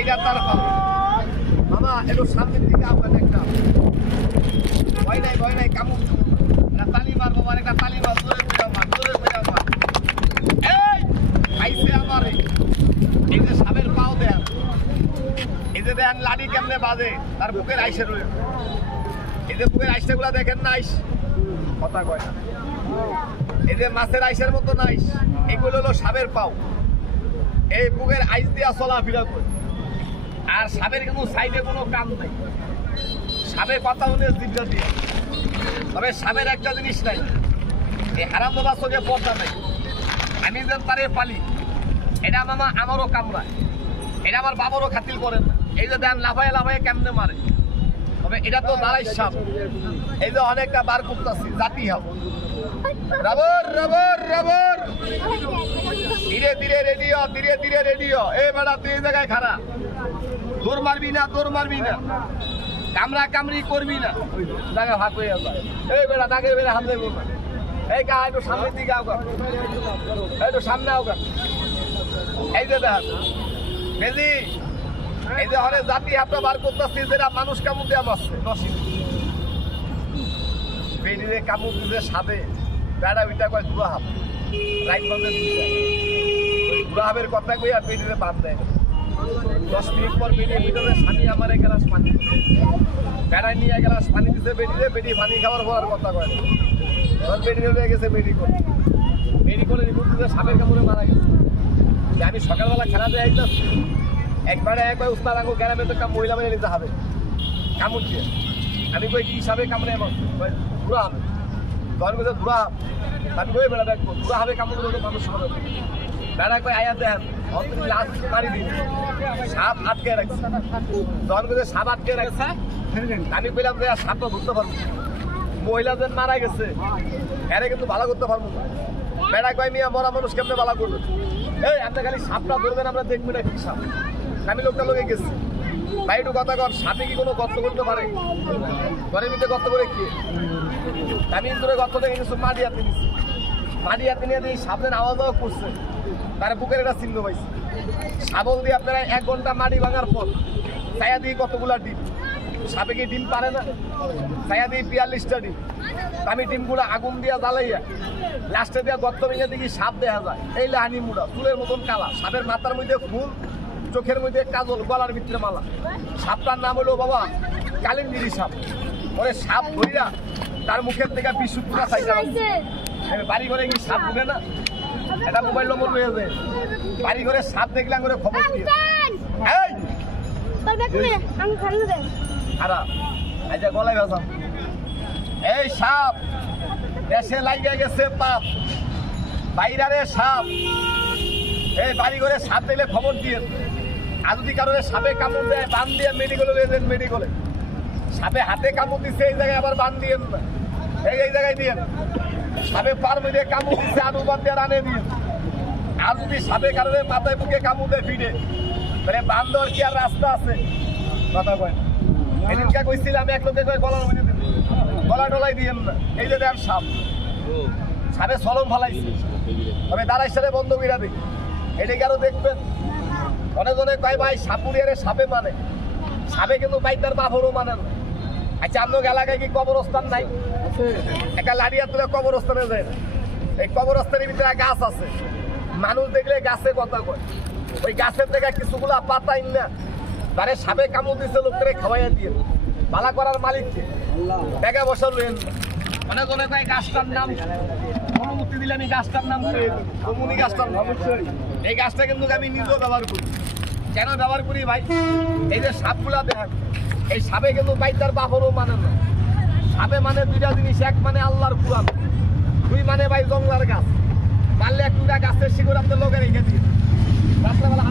এইটা তার পাবো মামা একটু সামনের দিকে আপনার একটা ভয় নাই কামড় একটা তালি মার বাবা একটা তালি মার দূরে ফেরা মার এই আইসে আমার এই যে সাপের পাও দেন এই যে দেন লাঠি কেমনে বাজে তার বুকের আইসে রয়ে এই যে বুকের আইসে গুলা দেখেন না আইস কথা কয় না এই যে মাছের আইসের মতো নাইস এগুলো হলো সাপের পাও এই বুকের আইস দিয়া চলাফেরা করে আর সাপের কিন্তু সাইডে কোনো কাম নাই সাপের কথা হলে জিভা দিয়ে তবে সাপের একটা জিনিস নাই এই হারাম বাবার চোখে পর্দা নাই আমি যেন তারে পালি এটা মামা আমারও কামড়ায় এটা আমার বাবারও খাতিল করেন না এই যে দেন লাফায় কেমনে মারে তবে এটা তো দাঁড়াই সাপ এই যে অনেকটা বার করতেছি জাতি হাব রবর ধীরে ধীরে রেডিও এই বেড়া তুই এই জায়গায় খারা দৌড় মারবি না কামড়ি করবি না জায়গা ভাগ হয়ে যাবে এই বেড়া তাকে বেড়া হাত দেবো না এই গা একটু সামনের দিকে আওগা একটু সামনে আওগা এই যে দেখ বেজি এই যে অনেক জাতি হাতটা বার করতেছি যেটা মানুষ কামড় দেওয়া মারছে নসি বেরিয়ে কামড় দিলে সাবে বেড়া ওইটা কয় দুরা হাব রাইট বান্ধে দুরা হাবের কথা কইয়া বেরিয়ে বাদ দেয় 10 মিনিট পর বেরিয়ে ভিতরে স্বামী আমার এক গ্লাস পানি বেড়ায় নিয়ে এক গ্লাস পানি দিতে বেরিয়ে পানি খাওয়ার পর কথা কয় তখন বেরিয়ে হয়ে গেছে বেরি করে রিপোর্ট দিতে সাপের কামড়ে মারা গেছে আমি সকালবেলা খেলাতে আইতাম একবার উস্তাদ আঙ্গু গ্রামে তো একটা মহিলা মেয়ে নিতে হবে কামড় দিয়ে আমি কই কি সাপে কামড়ে এমন দুরা হবে তখন বলছে দুরা আমি কই বেড়া দেখবো দুরা হবে কামড় তো মানুষ করে বেড়া কই আয়া দেন লাশ মারি দিন সাপ আটকে রাখছে তখন বলছে সাপ আটকে রাখছে আমি কইলাম যে সাপ তো ধরতে পারবো মহিলাদের মারা গেছে এরে কিন্তু ভালো করতে পারবো না বেড়া কয় মিয়া মরা মানুষ কেমনে ভালো করবে এই আপনি খালি সাপটা ধরবেন আমরা দেখবো না কি সাপ আমি লোকটা লোকে গেছি ভাই একটু কথা কর সাপে কি কোনো গর্ত করতে পারে ঘরের ভিতরে গর্ত করে কি আমি ইন্দুরে গর্ত থেকে কিছু মাটি হাতে নিয়ে দিয়ে সাপের আওয়াজও করছে তার বুকের একটা চিহ্ন পাইছে শাবল দিয়ে আপনারা 1 ঘন্টা মাটি ভাঙার পর ছায়া দিয়ে কতগুলা ডিম সাপে কি ডিম পারে না ছায়া দিয়ে 42টা ডিম আমি ডিমগুলো আগুন দিয়া জ্বালাইয়া লাস্টে দিয়া গর্ত ভেঙে দেখি সাপ দেখা যায় এই লাহানি মুড়া চুলের মতন কালা সাপের মাথার মধ্যে ফুল চোখের মধ্যে কাজল গলার ভিতরে মালা সাপটার নাম হলো বাবা কালিমগিরি সাপ ওরে সাপ ধরিয়া তার মুখের থেকে বিশুদ্ধা চাইতে বাড়ি ঘরে কি সাপ ঢুকে না এটা মোবাইল নম্বর রয়েছে বাড়ি ঘরে সাপ দেখলাম করে খবর দিয়ে গলায় বাজাম এই সাপ দেশে লাগিয়ে গেছে পাপ বাইরে সাপ এই বাড়ি ঘরে সাপ দেখলে খবর দিয়ে আর যদি কারণে সাপে কামড় দেয় বান দিয়ে মেডিকেলে সাপে হাতে কামড় দিচ্ছে এই জায়গায় আবার বান দিয়ে না এই জায়গায় দিয়ে সাপে পার মধ্যে কামড় দিচ্ছে আলু বাদ দিয়ে রানে দিয়ে আর যদি সাপে কারণে মাথায় বুকে কামড় দেয় ফিরে মানে বান দেওয়ার কি আর রাস্তা আছে কথা কয় এদিনকে কইছিলাম এক লোকে কয় গলা টলাই দিয়েন না এই যে দেন সাপে চলন ফালাইছে তবে দাঁড়াই সাথে বন্ধ কইরা দিই এটাকে আরো দেখবেন অনেকজনে কয় ভাই সাপুরিয়ারে সাপে মানে সাপে কিন্তু বাইতার বাপরও মানে না আচ্ছা আপনার এলাকায় কি কবরস্থান নাই একটা লাড়িয়া তুলে কবরস্থানে যায় এই কবরস্থানের ভিতরে গাছ আছে মানুষ দেখলে গাছে কথা কয় ওই গাছের থেকে কিছুগুলা পাতাই না তারে সাপে কামড় দিচ্ছে লোকটারে খাওয়াইয়া দিয়ে ভালা করার মালিককে টাকা বসা লইন অনেকজনে কয় গাছটার নাম অনুমতি দিলে আমি গাছটার নাম কমুনি গাছটার নাম এই গাছটা কিন্তু আমি নিজেও ব্যবহার করি কেন ব্যবহার করি ভাই এই যে সাপগুলা দেখেন এই সাপে কিন্তু বাইতার বাপরও মানে না সাপে মানে দুইটা জিনিস এক মানে আল্লাহর কুরআন দুই মানে ভাই জঙ্গলার গাছ মারলে একটা গাছের শিকড় আপনার লোকে রেখে দিয়ে রাত্রেবেলা